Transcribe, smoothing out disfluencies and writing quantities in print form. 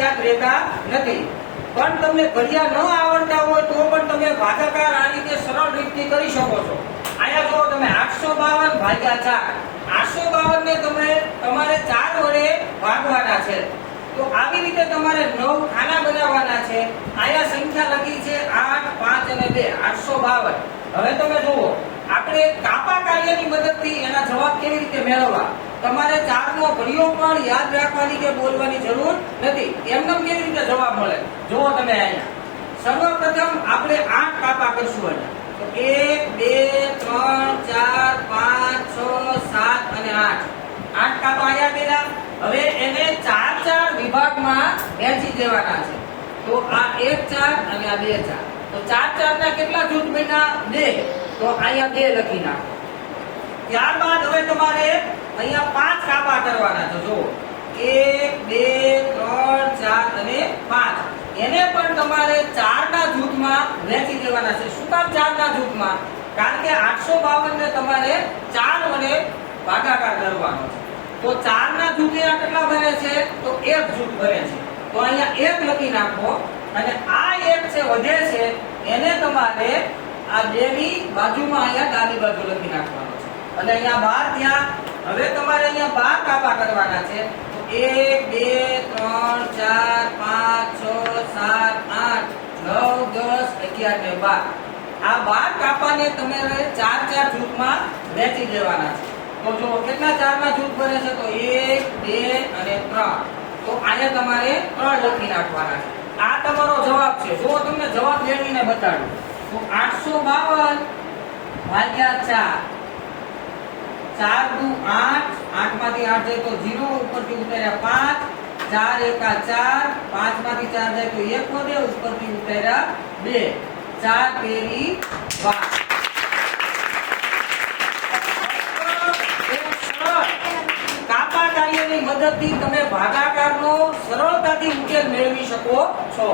યાદ રહેતા નથી, પણ તમને ઘડિયા ન આવડતા હોય તો પણ તમે ભાગાકાર આ રીતે સરળ રીતથી કરી શકો છો। અહીંયા જો તમે 852 ભાગ્યા 4, 852 ને તમે તમારે 4 વડે ભાગવાના છે, તો આવી રીતે તમારે 9 ખાના બનાવવાના છે। અહીંયા સંખ્યા લખી છે 8, 5 અને 2, 852। હવે તમે જુઓ, આપણે કાપા કાર્યની મદદથી એના જવાબ કેવી રીતે મેળવવા। તમારે 4 નો ઘડિયો પણ યાદ રાખવાની કે બોલવાની જરૂર નથી, એમને કેવી રીતે જવાબ મળે જુઓ તમે। અહીંયા સર્વપ્રથમ આપણે 8 કાપા કરશું, તો 1, 2, 3, 4, 5, 6, 7 અને 8 કાપા અહીંયા કર્યા। હવે એને 4 વિભાગમાં વહેંચી દેવાના છે, તો આ 1 4 અને આ 2 4, તો 4 ના કેટલા જૂથ બન્યા 2, તો અહીંયા 2 લખી નાખો। ત્યારબાદ હવે તમારે અહીંયા 5 કાપા કરવાના છે, જો 1 2 3 4 અને 5, એને પણ તમારે 4 ના જૂથમાં વહેંચી દેવાના છે। શું કામ 4 ના જૂથમાં? કારણ કે 852 ને તમારે 4 વડે ભાગાકાર કરવાનો છે, તો 4 ના જૂથે કેટલા બને છે? તો 1 જૂથ બને છે, તો અહીંયા 1 લખી નાખો। અને આ 1 છે વધે છે, એને તમારે આ 2 ની બાજુમાં અહીંયા ડાબી બાજુ લખી નાખવાનો છે, અને અહીંયા 12 થયા। હવે તમારે અહીંયા 12 કાપા કરવાના છે, તો 1 2 3 4 5 6 7 8 9 10 11 ને 12, આ 12 કાપાને તમારે 4 જૂથમાં વહેંચી દેવાના છે। તો જો કેટલા 4 ના જૂથ બને છે? તો 1 2 અને 3, તો અહીંયા તમારે 3 લખી નાખવાના છે। આ તમારો જવાબ છે। જો તમને જવાબ મેળવીને બતાડું, તો 852 ભાગ્યા 4, 4 દુ 8, 8 માંથી 8 જાય તો 0, ઉપરથી ઉતાર્યા 5, 4 એકા 4, 5 માંથી 4 જાય તો 1 વધે, ઉપરથી ઉતાર્યા 2, 4 તેરી 12। કાપા કાર્યની મદદથી તમે ભાગાકારનો સરળતાથી ઉકેલ મેળવી શકો છો।